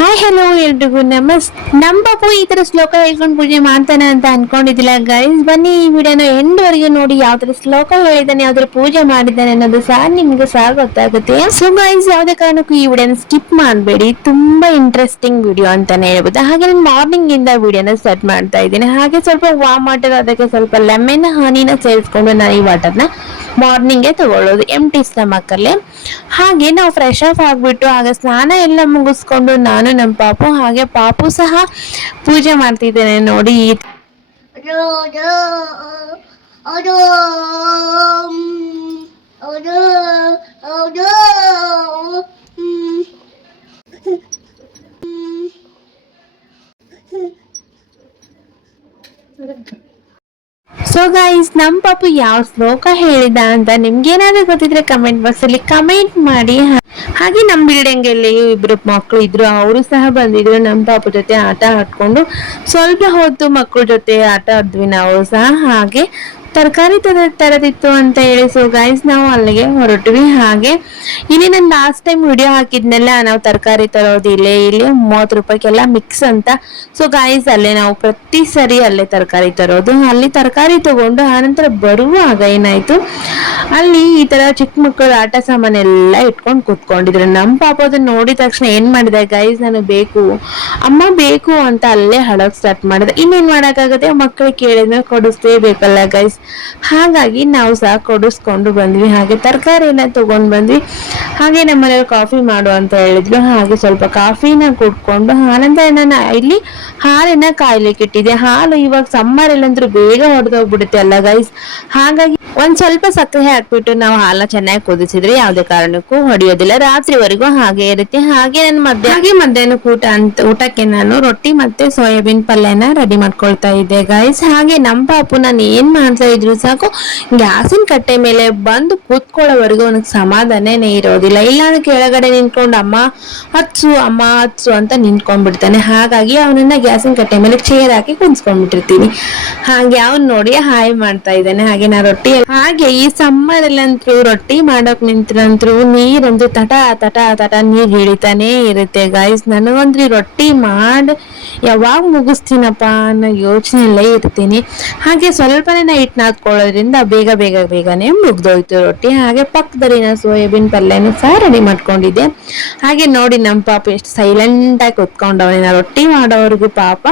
Hi hello ಎಲ್ರಿಗೂ ನಮ್ಮ ಪಾಪು ಈ ತರ ಶ್ಲೋಕ ಹೇಳ್ಕೊಂಡು ಪೂಜೆ ಮಾಡ್ತಾನೆ ಅಂತ ಅನ್ಕೊಂಡಿದ್ದಿಲ್ಲ ಗೈಸ್. ಬನ್ನಿ ಈ ವಿಡಿಯೋನ ಎಂಡ್ವರೆಗೂ ನೋಡಿ ಯಾವ ತರ ಶ್ಲೋಕ ಹೇಳಿದ್ದಾನೆ, ಯಾವ ತರ ಪೂಜೆ ಮಾಡಿದ್ದಾನೆ ಅನ್ನೋದು ಸಹ ನಿಮ್ಗೆ ಸಹ ಗೊತ್ತಾಗುತ್ತೆ. ಸೊ ಗೈಸ್, ಯಾವುದೇ ಕಾರಣಕ್ಕೂ ಈ ವಿಡಿಯೋನ ಸ್ಕಿಪ್ ಮಾಡಬೇಡಿ, ತುಂಬಾ ಇಂಟ್ರೆಸ್ಟಿಂಗ್ ವಿಡಿಯೋ ಅಂತಾನೆ ಹೇಳ್ಬೋದು. ಹಾಗೆ ನಾನು ಮಾರ್ನಿಂಗ್ ಇಂದ ವಿಡಿಯೋನ ಸ್ಟಾರ್ಟ್ ಮಾಡ್ತಾ ಇದ್ದೀನಿ. ಹಾಗೆ ಸ್ವಲ್ಪ ವಾಮ್ ವಾಟರ್, ಅದಕ್ಕೆ ಸ್ವಲ್ಪ ಲೆಮನ್ ಹನಿನ ಸೇರಿಸ್ಕೊಂಡು ನಾನು ಈ ವಾಟರ್ನ ಮಾರ್ನಿಂಗ್ಗೆ ತಗೊಳ್ಳೋದು ಎಂಟಿ ಸ್ಟಮಕ್ ಅಲ್ಲಿ. ಹಾಗೆ ನಾವು ಫ್ರೆಶ್ ಆಫ್ ಆಗ್ಬಿಟ್ಟು ಹಾಗೆ ಸ್ನಾನ ಎಲ್ಲ ಮುಗಿಸ್ಕೊಂಡು ನಾನು ನಮ್ಮ ಪಾಪು ಹಾಗೆ ಪಾಪು ಸಹ ಪೂಜೆ ಮಾಡ್ತಿದ್ದೇನೆ ನೋಡಿ. ಸೊ ಗೈಸ್, ನಮ್ಮ ಪಾಪು ಯಾವ ಶ್ಲೋಕ ಹೇಳಿದ ಅಂತ ನಿಮ್ಗೇನಾದ್ರೂ ಗೊತ್ತಿದ್ರೆ ಕಮೆಂಟ್ ಬಾಕ್ಸ್ ಅಲ್ಲಿ ಕಮೆಂಟ್ ಮಾಡಿ. ಹಾಗೆ ನಮ್ಮ ಬಿಲ್ಡಿಂಗ್ ಅಲ್ಲಿ ಇಬ್ರು ಮಕ್ಕಳು ಇದ್ರು, ಅವರು ಸಹ ಬಂದಿದ್ರು ನಮ್ಮ ಪಾಪು ಜೊತೆ ಆಟ ಆಡ್ಕೊಂಡು. ಸ್ವಲ್ಪ ಹೊತ್ತು ಮಕ್ಕಳ ಜೊತೆ ಆಟ ಆಡಿದ್ವಿ ನಾವು ಸಹ. ಹಾಗೆ ತರಕಾರಿ ತರದಿತ್ತು ಅಂತ ಹೇಳಿ ಸೊ ಗೈಸ್ ನಾವು ಅಲ್ಲಿಗೆ ಹೊರಟ್ವಿ. ಹಾಗೆ ಇಲ್ಲಿ ನಾನು ಲಾಸ್ಟ್ ಟೈಮ್ ವಿಡಿಯೋ ಹಾಕಿದ್ನೆಲ್ಲ, ನಾವು ತರಕಾರಿ ತರೋದು ಇಲ್ಲಿ 30 ರೂಪಾಯಿಗೆಲ್ಲ ಮಿಕ್ಸ್ ಅಂತ. ಸೊ ಗೈಸ್, ಅಲ್ಲೇ ನಾವು ಪ್ರತಿ ಸರಿ ಅಲ್ಲೇ ತರಕಾರಿ ತರೋದು. ಅಲ್ಲಿ ತರಕಾರಿ ತಗೊಂಡು ಆನಂತರ ಬರುವಾಗ ಏನಾಯ್ತು, ಅಲ್ಲಿ ಈ ತರ ಚಿಕ್ಕ ಮಕ್ಕಳು ಆಟ ಸಾಮಾನೆಲ್ಲ ಇಟ್ಕೊಂಡು ಕೂತ್ಕೊಂಡಿದ್ರು. ನಮ್ಮ ಪಾಪ ಅದನ್ನ ನೋಡಿದ ತಕ್ಷಣ ಏನ್ ಮಾಡಿದೆ ಗೈಸ್, ನಾನು ಬೇಕು ಅಮ್ಮ ಬೇಕು ಅಂತ ಅಲ್ಲೇ ಹಳಕ್ ಸ್ಟಾರ್ಟ್ ಮಾಡಿದೆ. ಇನ್ನೇನ್ ಮಾಡಕ್ಕಾಗತ್ತೆ, ಮಕ್ಕಳು ಕೇಳಿದ್ಮೇಲೆ ಕೊಡಿಸ್ತೇ ಬೇಕಲ್ಲ ಗೈಸ್. ಹಾಗಾಗಿ ನಾವು ಸಹ ಕೊಡಿಸ್ಕೊಂಡು ಬಂದ್ವಿ. ಹಾಗೆ ತರಕಾರಿನ ತಗೊಂಡ್ ಬಂದ್ವಿ. ಹಾಗೆ ನಮ್ಮನೆಯವ್ರು ಕಾಫಿ ಮಾಡು ಅಂತ ಹೇಳಿದ್ರು. ಹಾಗೆ ಸ್ವಲ್ಪ ಕಾಫಿನ ಕುಡ್ಕೊಂಡು ಆನಂತರ ನಾನು ಇಲ್ಲಿ ಹಾಲಿನ ಕಾಯ್ಲಿಕ್ಕೆ ಇಟ್ಟಿದ್ದೆ. ಹಾಲು ಇವಾಗ ಸಮ್ಮರ್ ಎಲ್ಲಂದ್ರೂ ಬೇಗ ಹೊಡೆದೋಗ್ಬಿಡುತ್ತೆ ಅಲ್ಲ ಗೈಸ್. ಹಾಗಾಗಿ ಒಂದ್ ಸ್ವಲ್ಪ ಸಕ್ಕರೆ ಹಾಕ್ಬಿಟ್ಟು ನಾವು ಹಾಲನ್ನ ಚೆನ್ನಾಗಿ ಕುದಿಸಿದ್ರೆ ಯಾವುದೇ ಕಾರಣಕ್ಕೂ ಹೊಡೆಯೋದಿಲ್ಲ, ರಾತ್ರಿವರೆಗೂ ಹಾಗೆ ಇರುತ್ತೆ. ಹಾಗೆ ನಾನು ಮಧ್ಯಾಹ್ನ ಊಟಕ್ಕೆ ನಾನು ರೊಟ್ಟಿ ಮತ್ತೆ ಸೋಯಾಬೀನ್ ಪಲ್ಯನ ರೆಡಿ ಮಾಡ್ಕೊಳ್ತಾ ಇದ್ದೆ ಗೈಸ್. ಹಾಗೆ ನಮ್ಮ ಪಾಪು ನಾನು ಏನ್ ಮಾಡ್ತಾ ಇದ್ರು ಸಾಕು, ಗ್ಯಾಸಿನ ಕಟ್ಟೆ ಮೇಲೆ ಬಂದು ಕೂತ್ಕೊಳ್ಳೋವರೆಗೂ ಅವನಿಗೆ ಸಮಾಧಾನನೇ ಇರೋದಿಲ್ಲ. ಇಲ್ಲಾಂದ್ರೆ ಕೆಳಗಡೆ ನಿಂತ್ಕೊಂಡು ಅಮ್ಮ ಹತ್ಸು ಅಂತ ನಿಂತ್ಕೊಂಡ್ಬಿಡ್ತಾನೆ. ಹಾಗಾಗಿ ಅವನನ್ನ ಗ್ಯಾಸಿನ ಕಟ್ಟೆ ಮೇಲೆ ಚೇರ್ ಹಾಕಿ ಕುಂತ್ಕೊಂಡ್ಬಿಟ್ಟಿರ್ತೀನಿ. ಹಾಗೆ ಅವ್ನು ನೋಡಿ ಹಾಯ್ ಮಾಡ್ತಾ ಇದ್ದಾನೆ. ಹಾಗೆ ನಾ ಹಾಗೆ ಈ ಸಮ್ಮರ್ ಅಲ್ಲಂತೂ ರೊಟ್ಟಿ ಮಾಡಕ್ ನಿಂತ್ರಂತ್ರು ನೀರಂತೂ ತಟ ನೀರ್ ಹಿಡಿತಾನೆ ಇರುತ್ತೆ ಗೈಸ್. ನನಗಂದ್ರಿ ರೊಟ್ಟಿ ಮಾಡಿ ಯಾವಾಗ ಮುಗಿಸ್ತೀನಪ್ಪ ಅನ್ನೋ ಯೋಚನೆಯಲ್ಲೇ ಇರ್ತೀನಿ. ಹಾಗೆ ಸ್ವಲ್ಪನೇ ನಾ ಹಿಟ್ಟು ನಾದ್ಕೊಳ್ಳೋದ್ರಿಂದ ಬೇಗನೆ ಮುಗ್ದೋಯ್ತು ರೊಟ್ಟಿ. ಹಾಗೆ ಪಕ್ಕದಲ್ಲಿ ನಾನು ಸೋಯಾಬೀನ್ ಪಲ್ಯನೂ ಸಹ ರೆಡಿ ಮಾಡ್ಕೊಂಡಿದ್ದೆ. ಹಾಗೆ ನೋಡಿ ನಮ್ಮ ಪಾಪ ಎಷ್ಟು ಸೈಲೆಂಟ್ ಆಗಿ ಕುತ್ಕೊಂಡವನೇ. ನಾ ರೊಟ್ಟಿ ಮಾಡೋವರೆಗೂ ಪಾಪ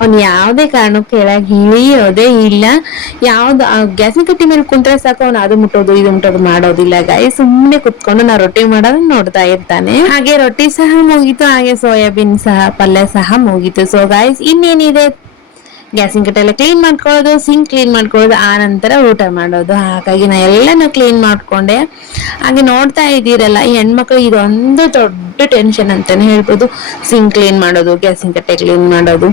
ಅವ್ನು ಯಾವುದೇ ಕಾರಣಕ್ಕೂ ಕೆಳಗೆ ಇಳಿಯೋದೇ ಇಲ್ಲ. ಯಾವ್ದು ಗ್ಯಾಸಿನ ಕಟ್ಟಿ ಮೇಲೆ ಕುಂತ್ರೆ ಸಾಕು, ಅವ್ನು ಅದು ಮುಟ್ಟೋದು ಇದು ಮುಟ್ಟೋದು ಮಾಡೋದಿಲ್ಲ ಗೈಸ್. ಸುಮ್ಮನೆ ಕುತ್ಕೊಂಡು ನಾ ರೊಟ್ಟಿ ಮಾಡೋದನ್ನ ನೋಡ್ತಾ ಇರ್ತಾನೆ. ಹಾಗೆ ರೊಟ್ಟಿ ಸಹ ಮುಗೀತು, ಹಾಗೆ ಸೋಯಾಬೀನ್ ಸಹ ಪಲ್ಯ ಸಹ ಮುಗೀತು. ಸೊ ಗೈಸ್, ಇನ್ನೇನಿದೆ, ಗ್ಯಾಸಿನ ಕಟ್ಟೆ ಎಲ್ಲ ಕ್ಲೀನ್ ಮಾಡ್ಕೊಳ್ಳೋದು, ಸಿಂಕ್ ಕ್ಲೀನ್ ಮಾಡ್ಕೊಳ್ಳೋದು, ಆ ನಂತರ ಊಟ ಮಾಡೋದು. ಹಾಗಾಗಿ ನಾ ಎಲ್ಲಾನು ಕ್ಲೀನ್ ಮಾಡ್ಕೊಂಡೆ. ಹಾಗೆ ನೋಡ್ತಾ ಇದ್ದೀರಲ್ಲ, ಈ ಹೆಣ್ಮಕ್ಳು ಇದೊಂದು ದೊಡ್ಡ ಟೆನ್ಷನ್ ಅಂತಾನೆ ಹೇಳ್ಬೋದು, ಸಿಂಕ್ ಕ್ಲೀನ್ ಮಾಡೋದು, ಗ್ಯಾಸಿನ ಕಟ್ಟೆ ಕ್ಲೀನ್ ಮಾಡೋದು.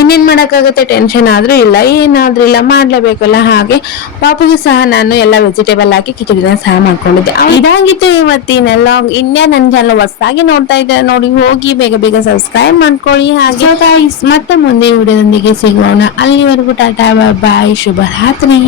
ಇನ್ನೇನ್ ಮಾಡಕ್ಕಾಗತ್ತೆ, ಟೆನ್ಷನ್ ಆದ್ರೂ ಇಲ್ಲ ಏನಾದ್ರೂ ಇಲ್ಲ ಮಾಡ್ಲೇಬೇಕಲ್ಲ. ಹಾಗೆ ಪಾಪುಗೂ ಸಹ ನಾನು ಎಲ್ಲ ವೆಜಿಟೇಬಲ್ ಹಾಕಿ ಕಿಚಡಿನ ಸಹ ಮಾಡ್ಕೊಂಡಿದ್ದೆ. ಇದಾಗಿತ್ತು ಇವತ್ತಿನೆಲ್ಲ. ಇನ್ನೇ ನನ್ನ ಚಾನಲ್ ಹೊಸದಾಗಿ ನೋಡ್ತಾ ಇದ್ದಾರೆ ನೋಡಿ, ಹೋಗಿ ಬೇಗ ಸಬ್ಸ್ಕ್ರೈಬ್ ಮಾಡ್ಕೊಳ್ಳಿ. ಹಾಗೆ ಮತ್ತೆ ಮುಂದೆ ವಿಡಿಯೋದೊಂದಿಗೆ ಸಿಗೋಣ. ಅಲ್ಲಿವರೆಗೂ ಟಾಟಾ ಬಾಯ್, ಶುಭ ರಾತ್ರಿ.